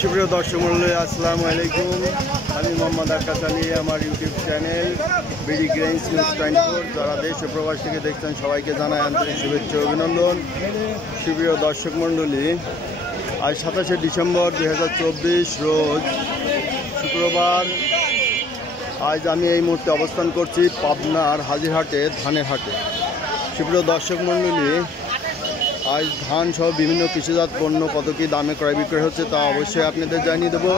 সুপ্রিয় দর্শক মণ্ডলী, আসসালামু আলাইকুম। আমি মোহাম্মদ আকাশ আলী, আমার YouTube channel BD grains news 24। যারা দেশ ও প্রবাস থেকে দেখছেন সবাইকে জানাই আন্তরিক শুভেচ্ছা অভিনন্দন। সুপ্রিয় দর্শক মণ্ডলী, আজ 27শে ডিসেম্বর 2024 রোজ শুক্রবার। আজ আমি এই মুহূর্তে অবস্থান করছি পাবনার হাজিরহাটে, ধানের হাটে। সুপ্রিয় দর্শক মণ্ডলী, আজ ধান সহ বিভিন্ন কৃষিজাত পণ্য কত কী দামে ক্রয় বিক্রয় হচ্ছে তা অবশ্যই আপনাদের জানিয়ে দেবো।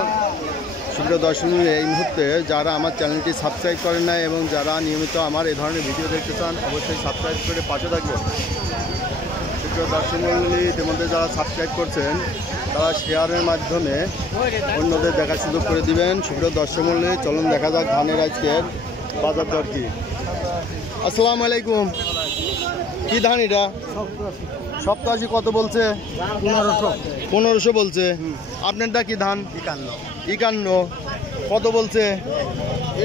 সুপ্রিয় দর্শক মণ্ডলী, এই মুহূর্তে যারা আমার চ্যানেলটি সাবস্ক্রাইব করেন না এবং যারা নিয়মিত আমার এই ধরনের ভিডিও দেখতে চান অবশ্যই সাবস্ক্রাইব করে পাশে থাকবেন। সুপ্রিয় দর্শক মণ্ডলী, ইতিমধ্যে যারা সাবস্ক্রাইব করছেন তারা শেয়ারের মাধ্যমে অন্যদের দেখার সুযোগ করে দিবেন। সুপ্রিয় দর্শক মণ্ডলী, চলুন দেখা যাক ধানের আজকের বাজার দর কি। আসসালামু আলাইকুম। কি ধান এটা? 87 কত বলছে? 1500 বলছে। আপনারটা কি ধান? 51 কত বলছে?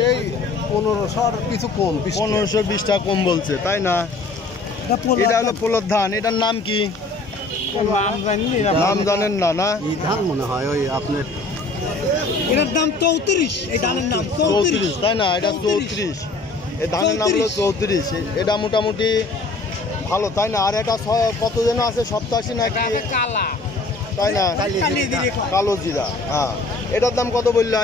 এই 1500 কিছু কম, 1520 টাকা কম বলছে, তাই না? এটা হলো পোলর ধান। এটার নাম কি? নাম জানেন না? না, এই ধান মনে হয় ওই আপনার এটার দাম 34। এই ধানের নাম 34, তাই না? এটা 34। এই ধানের নাম হলো 34। এটা মোটামুটি ভালো, তাই না? আর এটা কত যেন আছে, 87 নাকি, তাই না? কালো জিরা। হ্যাঁ, এটার দাম কত বললো?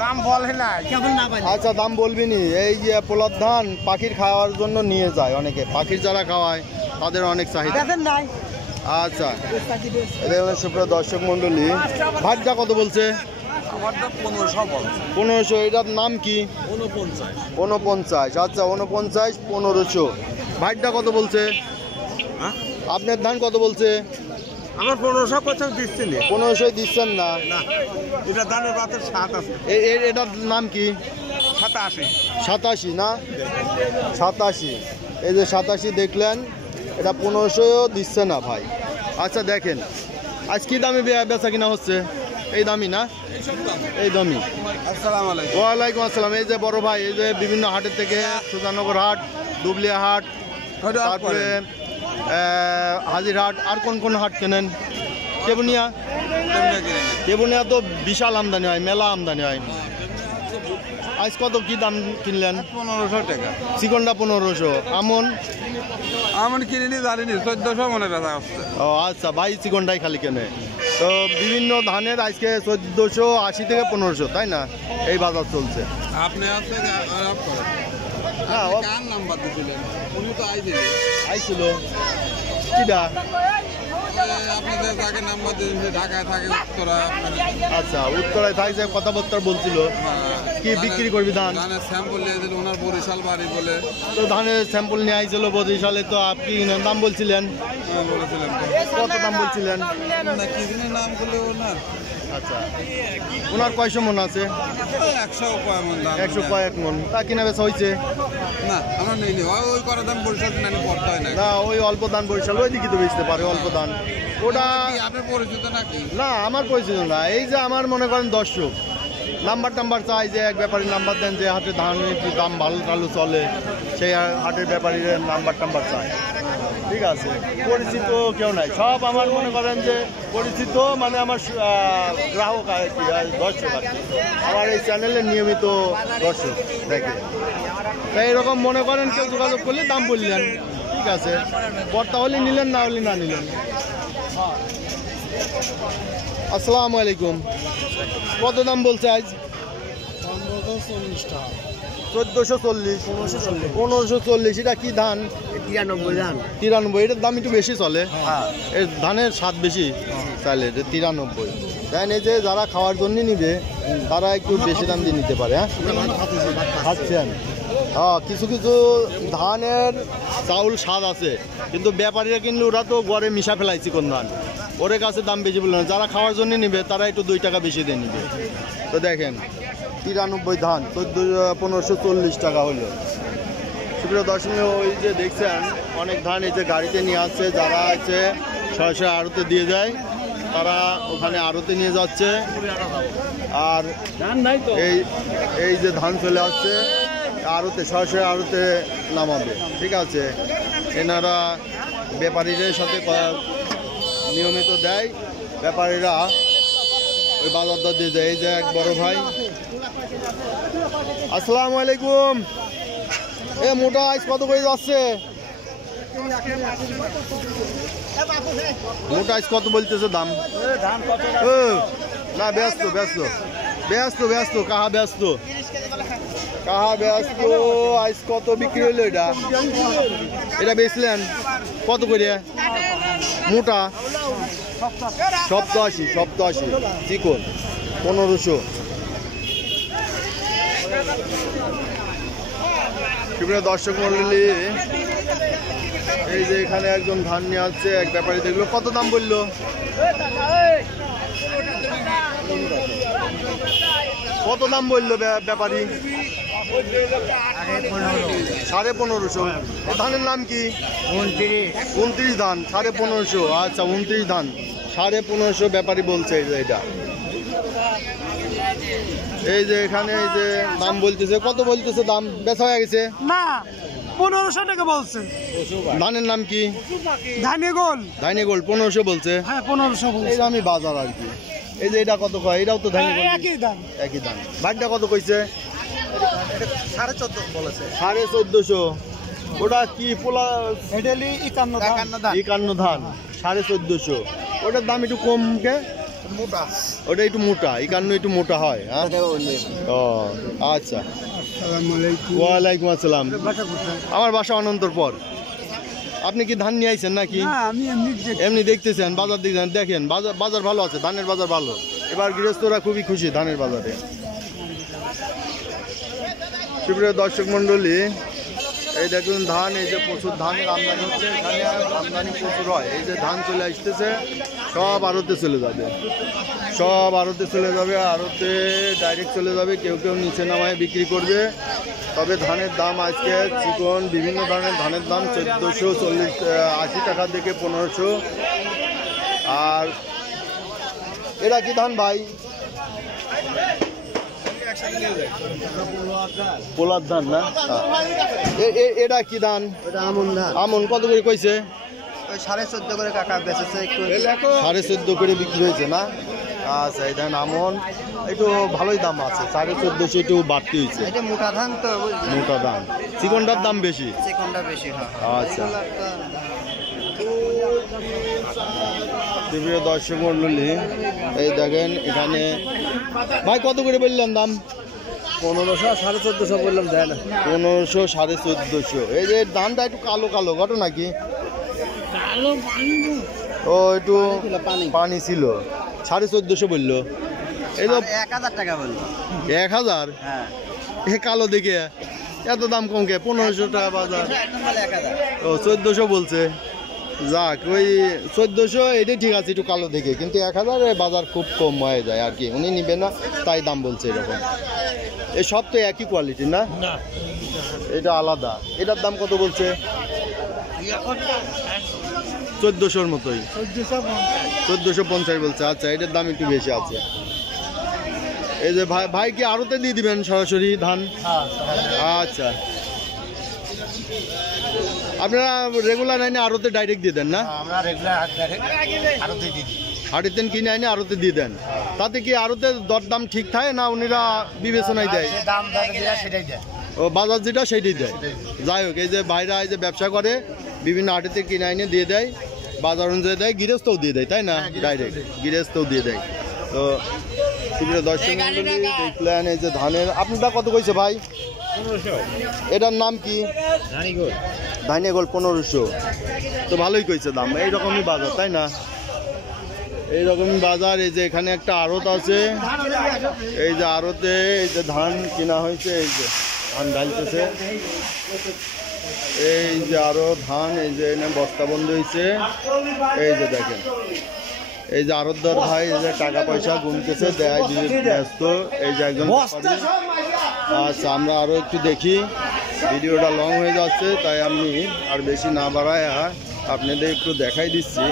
দাম বলে না, কেমন না বলে। আচ্ছা, দাম বলবি নি। এই যে পোলার ধান পাখির খাওয়ার জন্য নিয়ে যায় অনেকে, পাখির যারা খাওয়ায় তাদের অনেক চাহিদা। আচ্ছা, এটা হলো সুপ্রিয় দর্শক মণ্ডলী, ভাতটা কত বলছে? 1500। এটার নাম কি? 49। আচ্ছা, 49, 1500। ভাইটটা কত বলছে? আপনার ধান কত বলছে? আমার 1500 কোথাও দিচ্ছে না। 1500 দিচ্ছেন না? এটা ধানের বাতের স্বাদ আছে। এটার নাম কি? 87 না? 87। এই যে 87 দেখলেন, এটা 1500 দিচ্ছে না ভাই। আচ্ছা, দেখেন আজ কি দামে বেচা কিনা হচ্ছে? এই দামি না? এই দামি। আসসালামু আলাইকুম। ওয়ালাইকুম আসসালাম। এই যে বড় ভাই, এই যে বিভিন্ন হাটের থেকে সুজানগর হাট, দুবলিয়া হাট, তারপরে হাজিরহাট, আর কোন কোন হাট কেনেন? কেবুনিয়া তো বিশাল আমদানি হয়, মেলা আমদানি হয়। আজ কত কি দাম কিনলেন? 1500 টাকা। চিকনটা 1500। আমন কিনে নি জানি 1400 মনে বেচা হচ্ছে। ও আচ্ছা, ভাই চিকনটাই খালি কেনে। তো বিভিন্ন ধানের আজকে 1480 থেকে 1500, তাই না? এই বাজার চলছে। আপনি আছে হ্যাঁ, কার নাম্বার দিছিলেন? উনি তো আইছিল কিডা? আপনাদের যাকে নাম্বার দিয়েছে ঢাকায় থাকে, উত্তরা। আচ্ছা, উত্তরায় থাকছে, কথাবার্তা বলছিল। কি বিক্রি করবি ধান? ধানের স্যাম্পল নিয়ে দিল ওনার বরিশাল বাড়ি বলে। তো ধানের স্যাম্পল নিয়ে আইছিল বরিশালে, তো আপনি দাম বলছিলেন? বলেছিলেন কত দাম বলছিলেন? না, কি দিনের নাম করলে ওনার। আচ্ছা, ওনার কয়শো মন আছে? 100 কয় মন দাম। 100 কয়েক মন। তা কিনা বেচা হয়েছে? না, আমরা নেই। ওই করা দাম বরিশাল নানি পড়তে হয় না। না, ওই অল্প দান বরিশাল ওই দিকে তো বেচতে পারে, অল্প দান। ওটা আপনার পরিচিত নাকি? না, আমার পরিচিত না। এই যে আমার মনে করেন দর্শক নাম্বার চাই, যে এক ব্যাপারীর নাম্বার দেন, যে হাটে ধানের একটু দাম ভালো টালো চলে, সেই হাটের ব্যাপারীর নাম্বার চাই। ঠিক আছে, পরিচিত কেউ নাই, সব আমার মনে করেন যে পরিচিত, মানে আমার গ্রাহক আর কি, দর্শক আর কি, আমার এই চ্যানেলের নিয়মিত দর্শক দেখে। তাই এরকম মনে করেন কেউ যোগাযোগ করলে দাম বললেন, ঠিক আছে, পড়তা হলে নিলেন, না হলে না নিলেন। আসসালামু আলাইকুম। কত দাম বলছে আজ? 1440, 1540। এটা কি ধান? 93 ধান। 93। এটার দাম একটু বেশি চলে। এর ধানের স্বাদ বেশি চাইলে 93। তাই এই যে যারা খাওয়ার জন্য নিবে তারা একটু বেশি দাম দিয়ে নিতে পারে। হ্যাঁ, খাচ্ছেন। হ্যাঁ, কিছু কিছু ধানের চাউল স্বাদ আছে, কিন্তু ব্যাপারীরা কিনলে ওরা তো গড়ে মিশা ফেলাইছি কোন ধান, ওর কাছে দাম বেশি বললো না। যারা খাওয়ার জন্য নিবে তারা একটু 2 টাকা বেশি দিয়ে নিবে। তো দেখেন 93 ধান 1540 টাকা হলো। সুপ্রিয় দর্শক, ওই যে দেখছেন অনেক ধান এই যে গাড়িতে নিয়ে আসছে, যারা আছে সরাসরি আড়তে দিয়ে যায়, তারা ওখানে আড়তে নিয়ে যাচ্ছে। আর এই যে ধান চলে আসছে আড়তে, সরাসরি আড়তে নামাবে। ঠিক আছে, এনারা ব্যাপারীদের সাথে নিয়মিত দেয়, ব্যাপারীরা ওই বাজার দর দিয়ে যায়। এই যে এক বড় ভাই, আসসালামু আলাইকুম। এ মোটা আইস কত করে যাচ্ছে? মোটা আইস কত বলতেছে দাম? না ব্যস্ত ব্যস্ত ব্যস্ত ব্যস্ত কাহা ব্যস্ত আইস কত বিক্রি হইলো? এটা বেচলেন কত করে মোটা? 87 চিকন 1500। সুপ্রিয় দর্শক মন্ডলী, এই যে এখানে একজন ধান নিয়ে আসছে, এক ব্যাপারী দেখলো। কত দাম বললো? কত দাম বললো ব্যাপারী? 1550। ধানের নাম কি? 29 ধান 1550। আচ্ছা 29 ধান 1550 ব্যাপারী বলছে। এটা এই যে এখানে এই যে দাম বলতেছে, কত বলতেছে দাম? বেচা হয়ে গেছে না 1500 টাকা বলছে। ধানের নাম কি? ধানে গোল 1500 বলছে। হ্যাঁ 1500 বলছে। এই আমি বাজার আর কি। এই যে এটা কত কয়? এটাও তো ধানে গোল, একই দাম। একই দাম। ভাইটা কত কইছে? 14.5 বলেছে। 1450। ওটা কি পোলা? 51 ধান 1450। ওটার দাম একটু কম কে? মোটা। ওটা একটু মোটা, 51 একটু মোটা হয়। হ্যাঁ ও আচ্ছা। ওয়ালাইকুম আসসালাম। আমার বাসা অনন্তরপর। আপনি কি ধান নিয়ে আইছেন নাকি? আমি এমনি দেখতেছেন, বাজার দেখছেন, দেখেন বাজার ভালো আছে, ধানের বাজার ভালো। এবার গৃহস্থরা খুবই খুশি ধানের বাজারে। সুপ্রিয় দর্শক মন্ডলী, এই দেখুন ধান, এই যে প্রচুর ধানের আমদানি হচ্ছে এখানে, আমদানি প্রচুর হয়। এই যে ধান চলে আসতেছে, সব আড়তে চলে যাবে, আড়তে ডাইরেক্ট চলে যাবে। কেউ কেউ নিচে নামায় বিক্রি করবে। তবে ধানের দাম আজকে চিকন বিভিন্ন ধরনের ধানের দাম 1480 টাকা থেকে 1500। আর এটা কি ধান ভাই? পোলার ধান না? এটা কি ধান? আমন কত করে কইছে? 14.5 করে কাকা বেচেছে। একটু 14.5 করে বিক্রি হয়েছে না? আচ্ছা এই ধান আমন একটু ভালোই দাম আছে, 1450 একটু বাড়তি হয়েছে। এটা মোটা ধান তো, মোটা ধান, চিকনটার দাম বেশি। চিকনটা বেশি। আচ্ছা প্রিয় দর্শক মন্ডলী, এই দেখেন এখানে ভাই কত করে বললেন দাম? 1500 1450 বললাম, দেয় না। 1500 1450। এই যে ধানটা একটু কালো কালো, ঘটনা কি? ও একটু পানি ছিল, 1450 বললো। এই তো 1000 টাকা বললো। 1000? হ্যাঁ এ কালো দেখে এত দাম কম কে? 1500 টাকা বাজার। 1000। ও 1400 বলছে। যাক ওই 1400 এটাই ঠিক আছে, একটু কালো দেখে, কিন্তু 1000 বাজার খুব কম হয়ে যায় আর কি। উনি নিবে না তাই দাম বলছে এরকম। এই সব তো একই কোয়ালিটি না? এটা আলাদা। এটার দাম কত বলছে? 1400-র মতোই, 1450 বলছে। আচ্ছা এটার দাম একটু বেশি আছে। এই যে ভাই কি আড়তে দিয়ে দিবেন সরাসরি ধান? আচ্ছা আপনারা রেগুলার আইনে আড়তে ডাইরেক্ট দিয়ে দেন না? আমরা রেগুলার আড়তে দিই। হাটের দিন কিনে আইনে আড়তে দিয়ে দেন। তাতে কি আড়তে দরদাম ঠিক থাকে না উনিরা বিবেচনায় দেয়? দাম সেটাই দেয়। ও বাজার যেটা সেইটাই দেয়। যাই হোক, এই যে ভাইরা এই যে ব্যবসা করে বিভিন্ন হাটেতে কিনে আইনে দিয়ে দেয়, বাজার অনুযায়ী দেয়, গৃহস্থও দিয়ে দেয়, তাই না? ডাইরেক্ট গৃহস্থও দিয়ে দেয়। তো সুপ্রিয় দর্শক মণ্ডলী, দেখলেন এই যে ধানের। আপনারটা কত কইছে ভাই? 1500। এটার নাম কি? ধানিগোল 1500। তো ভালোই কইছে দাম। এইরকমই বাজার, তাই না? এইরকমই বাজার। এই যে এখানে একটা আড়ত আছে, এই যে আড়তে এই যে ধান কেনা হয়েছে, এই যে ধান ঢালতেছে, এই যে আরো ধান, এই যে এনে বস্তাবন্ধ হয়েছে। এই যে দেখেন, এই যে আড়তদার ভাই এই যে টাকা পয়সা গুনতেছে, দেয় ব্যস্ত। এই যে একজন ব্যাপারী। আচ্ছা আমরা আরো একটু দেখি, ভিডিওটা লং হয়ে যাচ্ছে, তাই আমি আর বেশি না বাড়ায় আপনাদের একটু দেখাই দিচ্ছি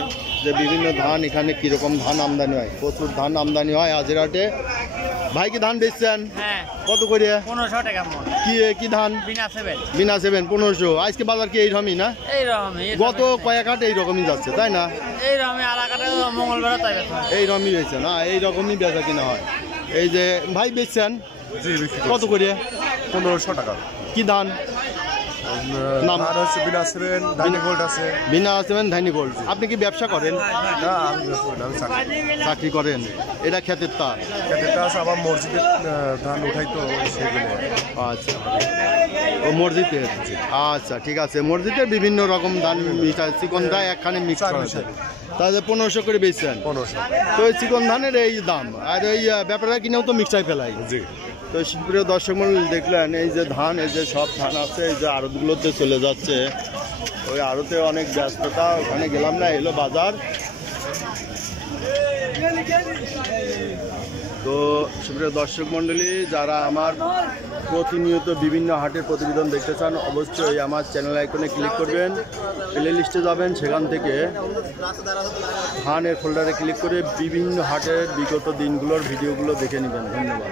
যে বিভিন্ন ধান এখানে কীরকম ধান আমদানি হয়। প্রচুর ধান আমদানি হয় হাজিরহাটে। ভাই কি ধান বেচছেন? হ্যাঁ কত করে? 1500 টাকা মন। কি ধান? বিনা 7 বিনা 7 1500। আজকে বাজার কি এইরকমই না? এইরকমই গত কয়েক হাট এইরকমই যাচ্ছে তাই না? এইরকমই আর কাটা মঙ্গলবার তাই বেচা এইরকমই হয়েছে না, এইরকমই বেচা কিনা হয়। এই যে ভাই বেচছেন কত করে? 1500 টাকা। কি ধান? নাম আর হচ্ছে বিনা 7 ডাইনি গোল্ড আছে। বিনা 7 ধানি গোল্ড। আপনি কি ব্যবসা করেন? না আমি ব্যবসা করি না, আমি চাকরি। চাকরি করেন? এটা ক্ষেতের তা? এটা আছে আবার মসজিদের ধান উঠাই তো সেগুলো। আচ্ছা, ও মসজিদের। আচ্ছা ঠিক আছে, মসজিদের বিভিন্ন রকম ধান মিশা চিকন ধান একখানে মিক্স করা আছে। তাহলে 1500 করে বেচছেন। 1500। তো এই চিকন ধানের এই দাম, আর এই ব্যাপারটা কিনেও তো মিক্সাই ফেলাই। জি। তো সুপ্রিয় দর্শক মণ্ডলী দেখলেন এই যে ধান, এই যে সব ধান আছে এই যে আড়তগুলোতে চলে যাচ্ছে। ওই আড়তে অনেক ব্যস্ততা, ওখানে গেলাম না, এলো বাজার। তো সুপ্রিয় দর্শক মণ্ডলী, যারা আমার প্রতিনিয়ত বিভিন্ন হাটের প্রতিবেদন দেখতে চান অবশ্যই আমার চ্যানেল আইকনে ক্লিক করবেন, প্লে লিস্টে যাবেন, সেখান থেকে ধানের ফোল্ডারে ক্লিক করে বিভিন্ন হাটের বিগত দিনগুলোর ভিডিওগুলো দেখে নেবেন। ধন্যবাদ।